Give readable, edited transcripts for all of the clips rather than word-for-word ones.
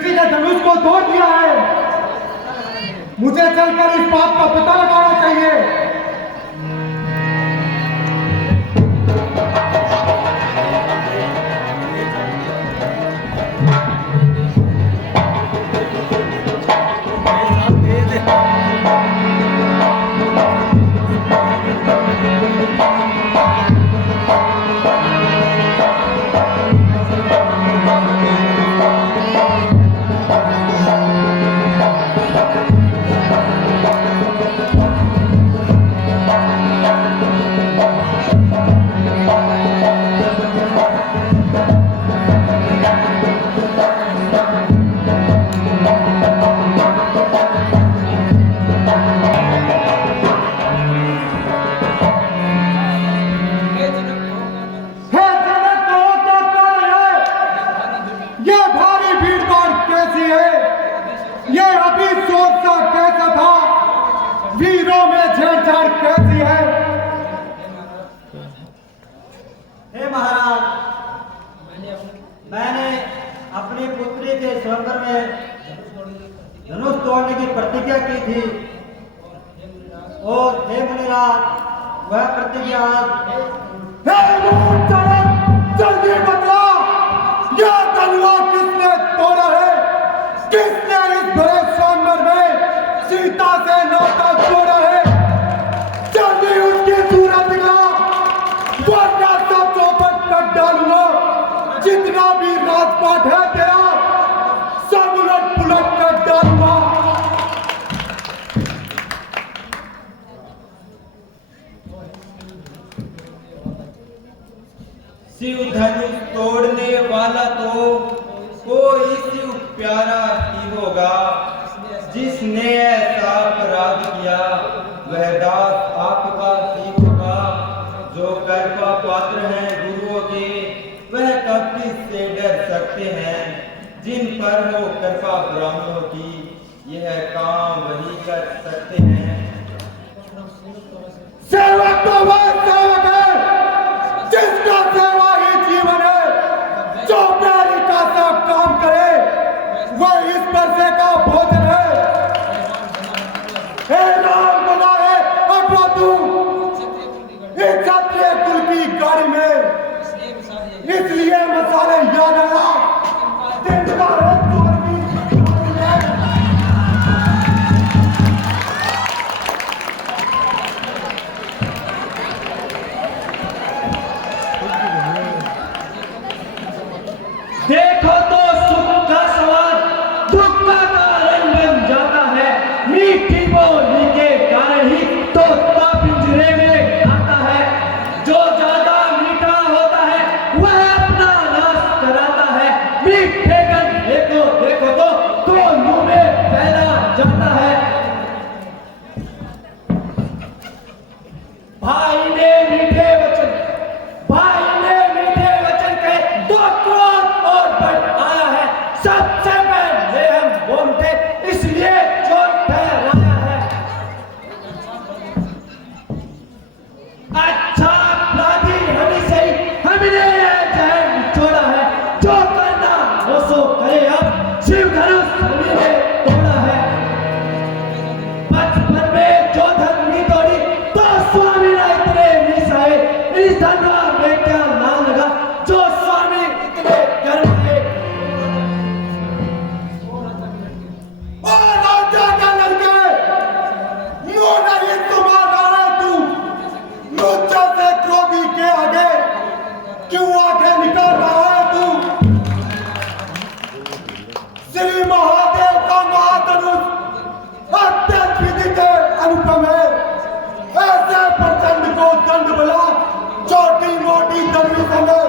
सृष्टि ने धनुष को तोड़ दिया है। मुझे चलकर इस बात का पता लगाना चाहिए। वीरों में छेड़छाड़ कैसी है? हे महाराज, मैंने अपनी पुत्री के स्वयंवर में धनुष तोड़ने की प्रतिज्ञा की थी और हे मुनिराज, वह प्रतिज्ञा जल्दी बता, यह तलवार किसने तोड़ा है? किसने इस बड़े स्वयंवर में सीता से नाता जोड़ा है? जल्दी उसकी सूरत दिखा, वरना सब चौपट कर डालूंगा। जितना भी राजपाट है तेरा, सब उलट पुलट कर डालूंगा। शिव धनुष तोड़ने वाला तो कोई शिव प्यारा ही होगा। जिसने ऐसा अपराध किया वह दास आपका ही होगा। जो कृपा पात्र हैं गुरुओं के, वह कब किससे डर सकते हैं? जिन पर हो कृपा ब्राह्मणों की, यह काम वही कर सकते हैं। सेवक तो वह सेवक है जिसका सेवा ही जीवन है। जो प्यारी का सब काम करे वह इस परसे का भोजन है। हे राम बना है अथवा तू इस क्षत्रिय कुल की गाड़ी में, इसलिए मसाले याद आया। दिन का है चोर की देखो तो सुख का सवाल दुख का कारण बन जाता है। मीठी बोली के कारण ही तोता पिंजरे में आता है। जो ज्यादा मीठा होता है वह अपना नाश कराता है। मीठे गंधे को देखो तो मुंह में फैला जाता है। भाई ने मीठे वचन कहे तो क्रोध और बढ़ आया है। सबसे पहले हम बोलते इसलिए चोट ठहराया है। अच्छा अपराधी हमी से ही हमने यह जहर निचोड़ा है। जो करना वो सो करे, अब शिव धनुष हमी ने तोड़ा है। बचपन में जो धन नहीं तोड़ी तो स्वामी ने इतने निशाए। इस धनवान में क्या ना लगा जो स्वामी इतने गर्व है। मुझसे क्रोधी के आगे क्यों आंखें निकाल रहा है तू? श्री महादेव का महाधनुष अत्यंत विधि के अनुपम है। ऐसे प्रचंड को दंड बला छोटी मोटी दरवी समय।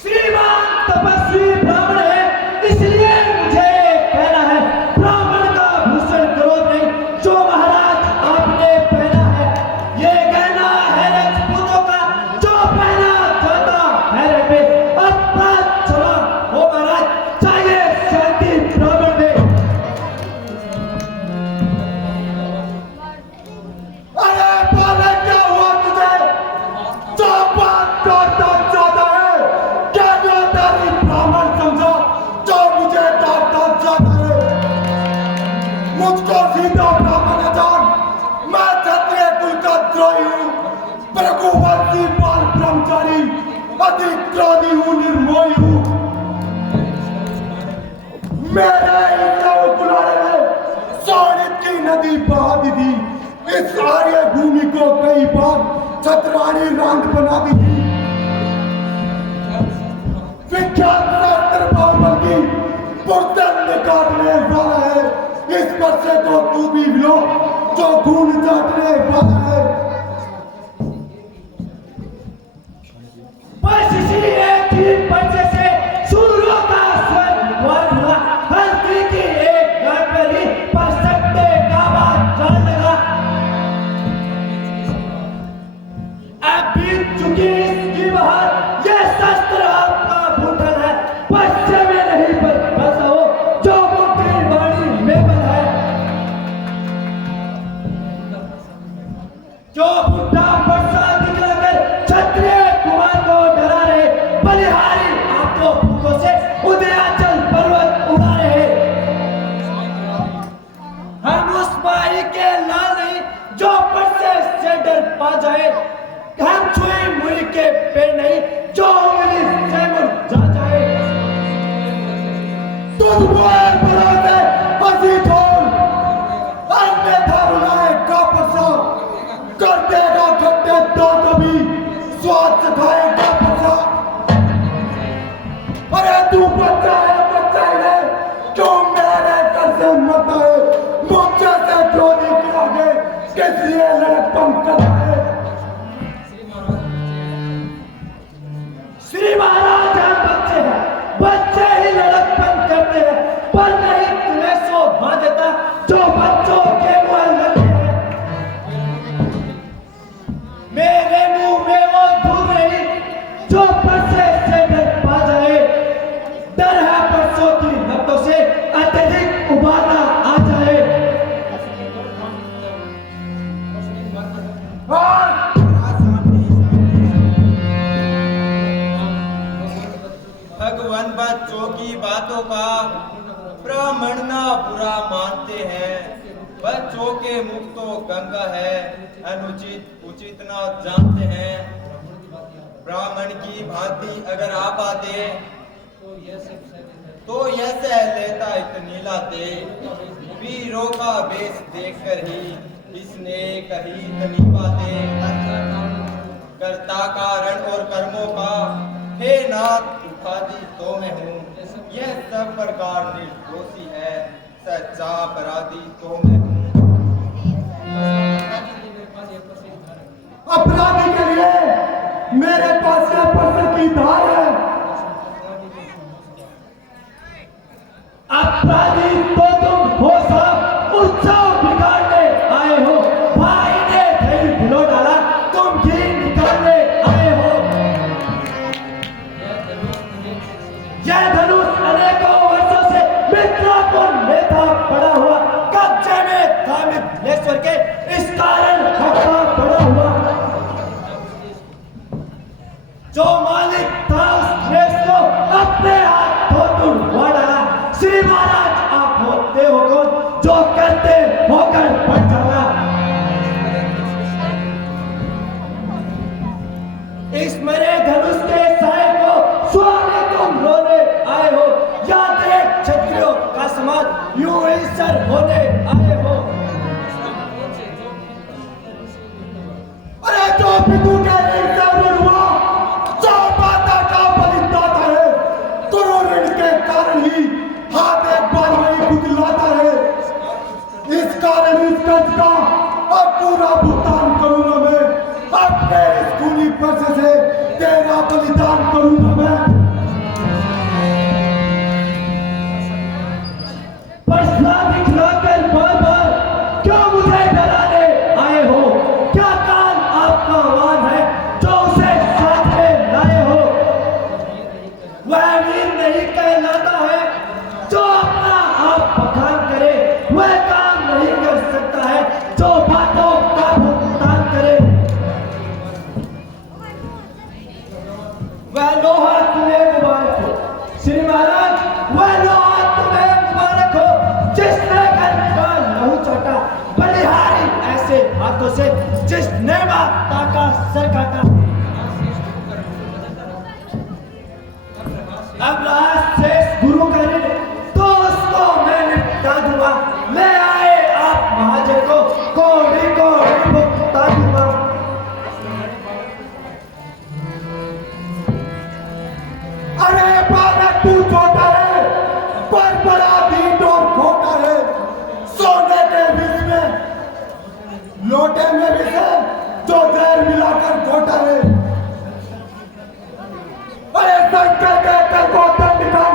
श्रीमान तपस्वी ब्राह्मण है, इसलिए मुझे कहना है ब्राह्मण का भूषण क्रोध नहीं जो महाराज आपने पहना है। ये कहना है राजपूतों का जो पहना जाता है रे पे। अपराध क्षमा हो महाराज, चाहिए शांति ब्राह्मण में। अरे बालक, क्या हुआ तुझे? जो बात करता चाहता है क्या जो तेरी क्रोधी हूँ, निर्मोही हूँ। मेरे बुलाने में सोनित की नदी बहा दी थी। इस आर्य भूमि को कई बार छतरानी रांग बना दी थी। विख्यात शास्त्र बाबल की पुर्तन काटने वाला है। इस पर्चे को तू भी लो जो खून चाटने वाला है। बस इसी एक ही पर्चे से सूरों का स्वर्ग द्वार हुआ। हल्दी की एक गांठ पर ही पर सत्ते का बात जान लगा। अब बीत चुकी इसकी बहार, ये शस्त्र आपका भूठन है। बच्चे में नहीं पर बसा हो जो मुट्ठी वाणी में बल है। जो बुढ़ा परसा दिखलाकर क्षत्रिय कुमार को डरा रहे, बलिहारी आपको भूखों से उदयाचल पर्वत उड़ा रहे। हम उस माई के लाल नहीं जो परसे से डर पा जाए। हम छुई मुई के पेड़ नहीं जो उंगली से मुरझा जाए। तुझ भरोसे हंसी छोड़, अन्यथा रुलाए का परसा। कर देगा खट्टे तो कभी स्वाद चखाएगा परसा। अरे तू बच्चा है जो मेरे कर से मत है। मुझसे से क्रोधी के आगे किस लिए लड़कपन करता है। श्री महाराज हम बच्चे हैं, बच्चे ही लड़कपन करते हैं। पर नहीं तुम्हें शोभा देता जो बच्चों के मुंह लगे हैं। मेरे मुंह में वो धूल नहीं जो परसे से डर पा जाए। डर है परसों की नब्जों से अत्यधिक उबालना आ जाए। भगवान बच्चों की बातों का ब्राह्मण ना बुरा मानते हैं। बच्चों के मुख तो गंगा है, अनुचित उचित ना जानते हैं। ब्राह्मण की भांति अगर आप आते तो यह सह लेता इतनी लाते। वीरों का वेश देखकर ही इसने कही इतनी बातें। कर्ता कारण और कर्मों का हे नाथ उपाधि तो मैं हूँ। यह सब प्रकार निर्दोषी है, सच्चा अपराधी तो मैं हूँ। अपराधी के लिए मेरे पास क्या पर्चे की धार है। अपराधी तो तुम हो साहब, उत्सव बिगाड़ने आए हो। भाई ने दही भिगो डाला, तुम घी निकालने आए हो। यह धनुष अनेकों वर्षों से मित्रापुर में था पड़ा हुआ। कब्जे में था मिथिलेश्वर के, इस कारण हक्का पड़ा हुआ। जो मालिक था उसने इसको अपने हाथों तुड़वा डाला। श्री महाराज आप होते हो कौन जो करते होकर बढ़ जाना। इस मेरे धनुष के साय को स्वामी तुम रोने आए हो, या देख क्षत्रियों का समाज यूं ही सर होने आए हो। अरे जो पितु के ऋण से ऋण हुआ, जो माता का बलिदाता है, गुरु ऋण के कारण ही हाथ एक बार में खुदलाता है। इस कारण इस कर्ज का अब पूरा भुगतान करूंगा मैं। अपने इस खूनी पर्चे से तेरा बलिदान करूंगा मैं। परसा दिखलाकर बार-बार क्यों मुझे डराने आए हो। क्या कान आपका आवाज है जो उसे साथ में लाए हो। वह वीर नहीं कहलाता है जो अपना आप बखान करे। वह काम नहीं कर सकता है जो बातों का भुगतान करे। वह लोहा तुम्हें मुबारक हो श्री महाराज, वह लोहा तुम्हें मुबारक हो जिसने घर का लहू चाटा। बलिहारी ऐसे हाथों से जिसने माता का सर काटा। अब राज शेष गुरु का ऋण तो उसको मैं निपटा दूंगा। ले आए आप महाजन को कोड़ी कोड़ी भुगता दूंगा। अरे बालक तू छोटा है पर बड़ा भी और खोटा है। सोने के बीच में लोटे में भी है जो जहर मिलाकर खोटा है। अरे संकल के कल को दंडकन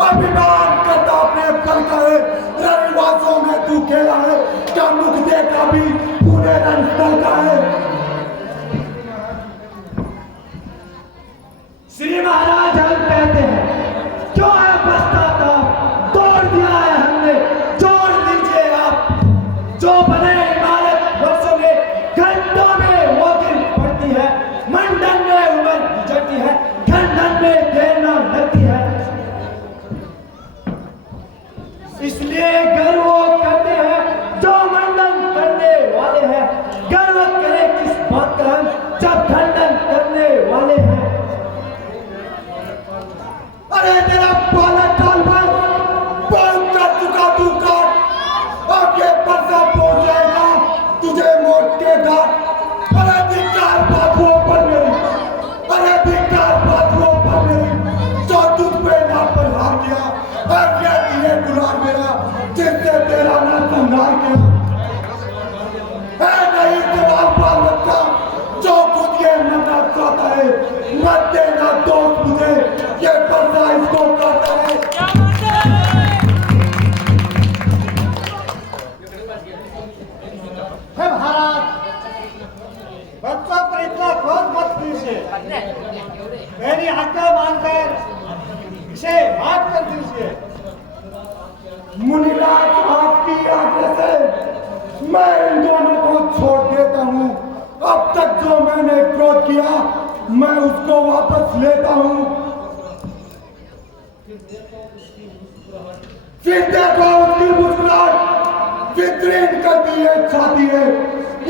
अभिमान करता अपने कल का है। रविवासों में तू खेला है क्या मुख देखा भी तूने रंग कल का है। श्री महाराज हम कहते हैं क्यों है बसता था तोड़ दिया है हमने जोड़ लीजिए आप। जो बने इमारत वर्षों में घंटों में वो गिर पड़ती है। मंडन में उम्र गुजरती है खंडन में देर न लगती है। इसलिए गर्व करते हैं जो मंडन करने वाले हैं। गर्व करें किस बात का हम जब खंडन करने वाले हैं। अरे तेरा बालक काल में बहुत कर चुका तू काट। अब ये परसा पहुंच जाएगा तुझे मौत के घाट। अरे धिक्कार बातों पर मेरी, अरे धिक्कार बातों पर मेरी जो तुझ पे ना पर हार गया। अब ये दिए गुलाम मेरा जिससे तेरा ना संहार किया। है नहीं जवाब बालक का जो खुद ये मरना चाहता है। मत देना दोस्त मुझे ये परसा इसको कहता है। हे महाराज, बच्चों पर इतना क्रोध मत कीजिए। मेरी आज्ञा मानकर इसे माफ कर दीजिए। मुनिराज आपकी आज्ञा से मैं इन दोनों को छोड़ देता हूँ। अब तक जो मैंने क्रोध किया मैं उसको वापस लेता हूँ। फिर देखो उसकी मुस्कुराहट वितरण करती है छाती है।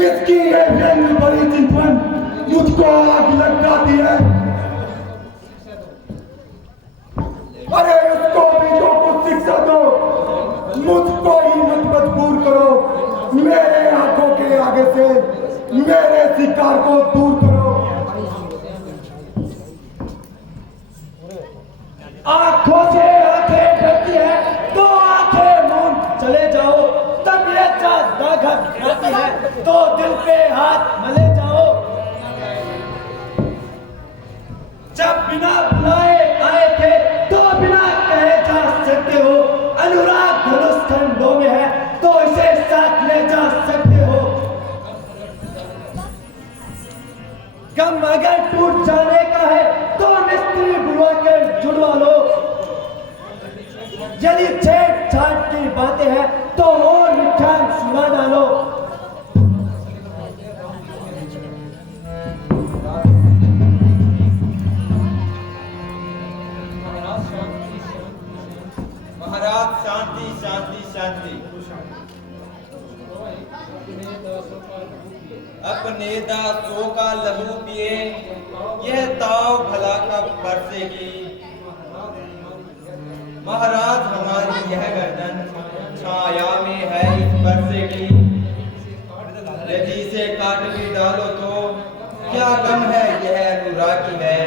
इसकी ये व्यंग बड़ी चिंतन मुझको आग लग जाती है। अरे उसको भी जो कुछ शिक्षा दो मुझको ही मत मजबूर करो। मेरे आंखों के आगे से मेरे शिकार को दूर करो। आंखों से आंखें डरती है तो आंखें मूंद चले जाओ। तबीयत ज्यादा घबराती है तो दिल पे हाथ मले जाओ। जब बिना बुलाए आए थे तो बिना कहे जा सकते हो। अनुराग धनुष खंडों में है तो इसे साथ ले जा सकते हो। गम अगर टूट जाने का है तो मिस्त्री बुलवा कर जुड़वा लो। यदि छेड़छाड़ की बातें हैं तो और मिठान सुना डालो। महाराज शांति शांति शांति। अपने दासों का लहू पिए यह ताव भला कब बरसेगी। महाराज हमारी यह गर्दन छाया में है इस बरसे की। यदि इसे काट भी डालो तो क्या गम है यह अनुरागी है।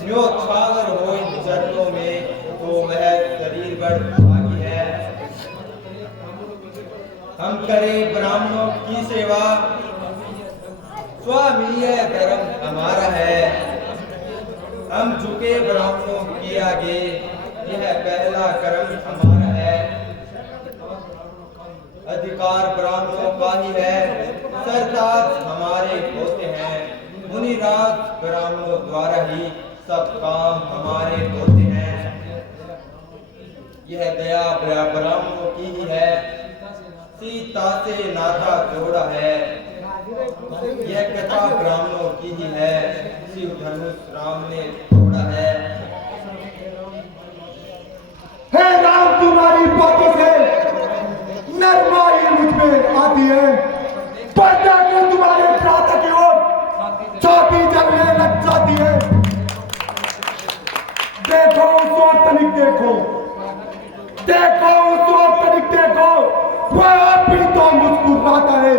जो छावर हो इन चरणों में तो वह शरीर बड़ भागी है। हम करें ब्राह्मणों की सेवा स्वामी यह धर्म हमारा है। हम झुके ब्राह्मणों के आगे यह पहला कर्म हमारा है। अधिकार ब्राह्मणों का ही है सरताज हमारे होते हैं। मुनिराज ब्राह्मणों द्वारा ही सब काम हमारे होते हैं। यह दया ब्राह्मणों की ही है। सीता से नाता जोड़ा है। यह कथा ब्राह्मणों की ही है। शिव धनुष राम ने तोड़ा है। हे राम तुम्हारी बातों से नरमाई मुझ में आती है। पर जाकर तुम्हारे प्रातः की ओर छाती जलने लग जाती है। देखो ओर तनिक देखो, देखो उस ओर तनिक देखो, वह अभी तो मुस्कुराता है।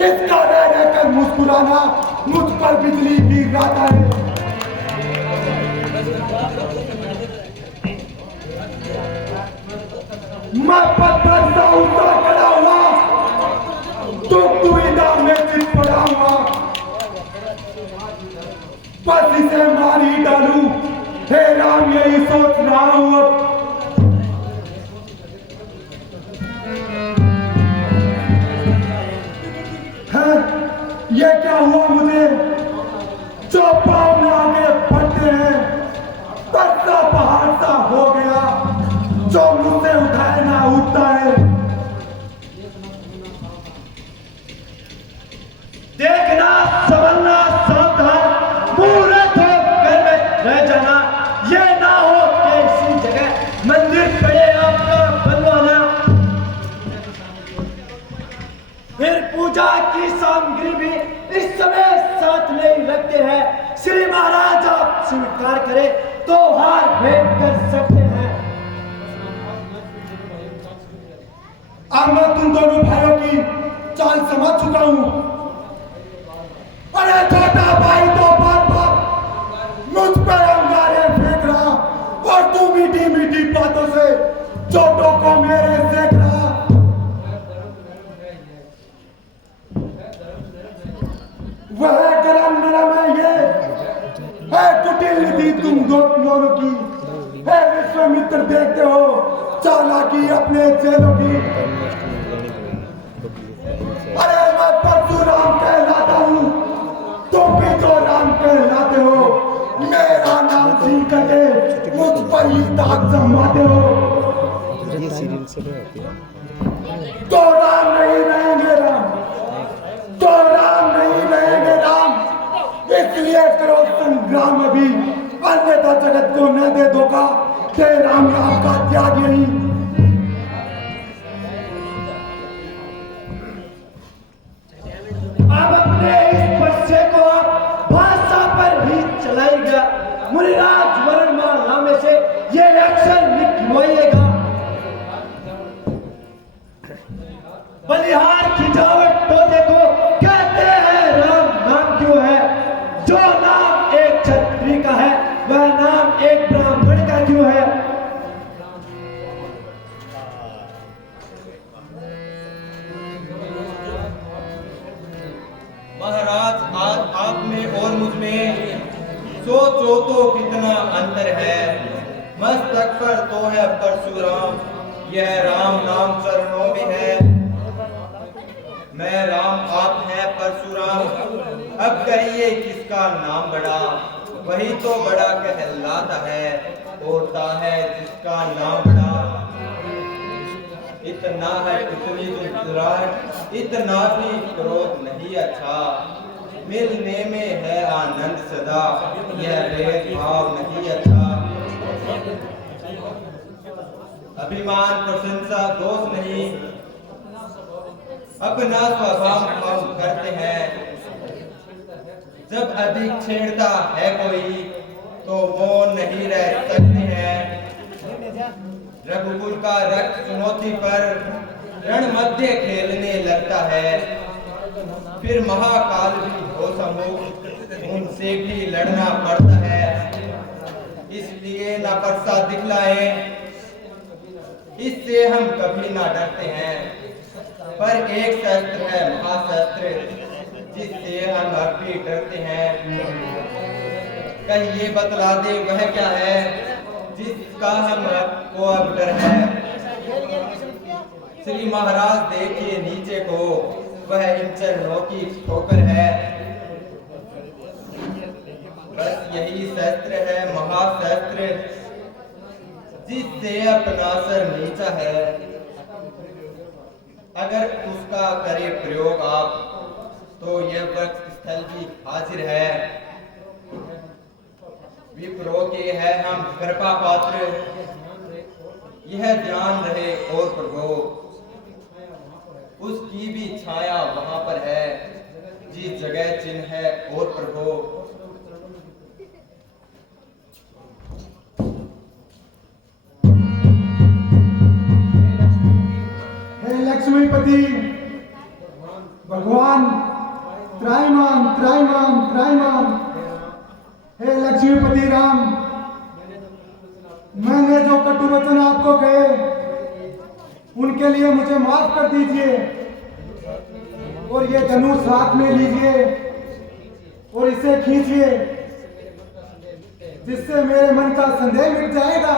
इसका रह रहकर मुस्कुराना मुझ पर बिजली गिर रहा है। मैं पत्थर सा ऊंचा खड़ा हुआ, तुम दुविधा में चित पड़ा हुआ, बस इसे मार ही डालूं, हे राम यही सोच रहा हूं अब। है ये क्या हुआ मुझे, जो पाँव में आगे बढ़ते हैं बड़ा पहाड़ सा हो गया, जो मुझसे उठाए ना उठता है। देखना, संभलना, सावधान, मूर्ख हो घर में रह जाना, ये ना हो कि इसी जगह मंदिर पड़े आपका बनवाना। फिर पूजा की सामग्री भी इस समय साथ नहीं रखते हैं। श्री महाराज आप स्वीकार करें तो हार भेंट कर सकते हैं। अब मैं तुम दोनों भाइयों की चाल समझ चुका हूं। अरे छोटा भाई तो बार बार मुझ पर अंगारे फेंक रहा और तू मीठी मीठी बातों से छोटों को मेरे सेक रहा। वह गरम नरम है, ये है कुटिल नीति तुम दोनों की, है विश्वामित्र देखते हो चालाकी अपने चेलों की। अरे मैं परशुराम कहलाता हूँ, तुम भी तो राम कहलाते हो, मेरा नाम छीन करके मुझ पर ही दाग जमाते हो। ये सीरियल से आती है। तो राम नहीं रहेंगे राम, तो राम नहीं रहेंगे राम, इसलिए करो संग्राम अभी, अन्यथा जगत को न दे धोखा, ते राम आपका त्याग यही। अब अपने इस बच्चे को आप भाषा पर ही चलाइएगा, मुनिराज वर्णमाला में से ये अक्षर लिखवाइएगा। बलिहार की जावट तो देखो, कहते हैं राम नाम क्यों है, जो नाम एक क्षत्रिय का है वह नाम एक ब्राह्मण का क्यों है। महाराज आज आप में और मुझ में सोचो तो कितना अंतर है। मस्तक पर तो है परशुराम, यह राम नाम चरणों में है। मैं राम आप है परशुराम, अब कहिए किसका नाम बड़ा, वही तो बड़ा कहलाता है, होता है जिसका नाम बड़ा। इतना है इतनी दुराट, इतना भी क्रोध नहीं अच्छा, मिलने में है आनंद सदा, यह भेदभाव नहीं अच्छा। अभिमान प्रशंसा दोष नहीं, अपना स्वभाव हम करते हैं। जब अधिक छेड़ता है कोई तो मौन नहीं रह सकते हैं। रघुकुल का रक्त चुनौती पर रण मध्य खेलने लगता है, फिर महाकाल भी हो सम्मुख, उनसे भी लड़ना पड़ता है। इसलिए न परसा दिखलाए, इससे हम कभी ना डरते हैं। पर एक शस्त्र है महाशस्त्र, जिससे हम अब भी डरते हैं। कहिए बतला दे वह क्या है, जिसका हम को अब डर है। श्री महाराज देखिए नीचे को, वह इन चरणों की ठोकर है। बस यही शस्त्र है महाशस्त्र, जिससे अपना सर नीचा है। अगर उसका करे प्रयोग आप, तो यह वृक्ष स्थल भी हाजिर है। विप्रो के है हम कृपा पात्र, यह ध्यान रहे और प्रभु, उसकी भी छाया वहां पर है, जिस जगह चिन्ह है और प्रभु। जो कटु वचन आपको कहे उनके लिए मुझे माफ कर दीजिए और ये धनुष हाथ में लीजिए और इसे खींचिए जिससे मेरे मन का संदेह मिट जाएगा।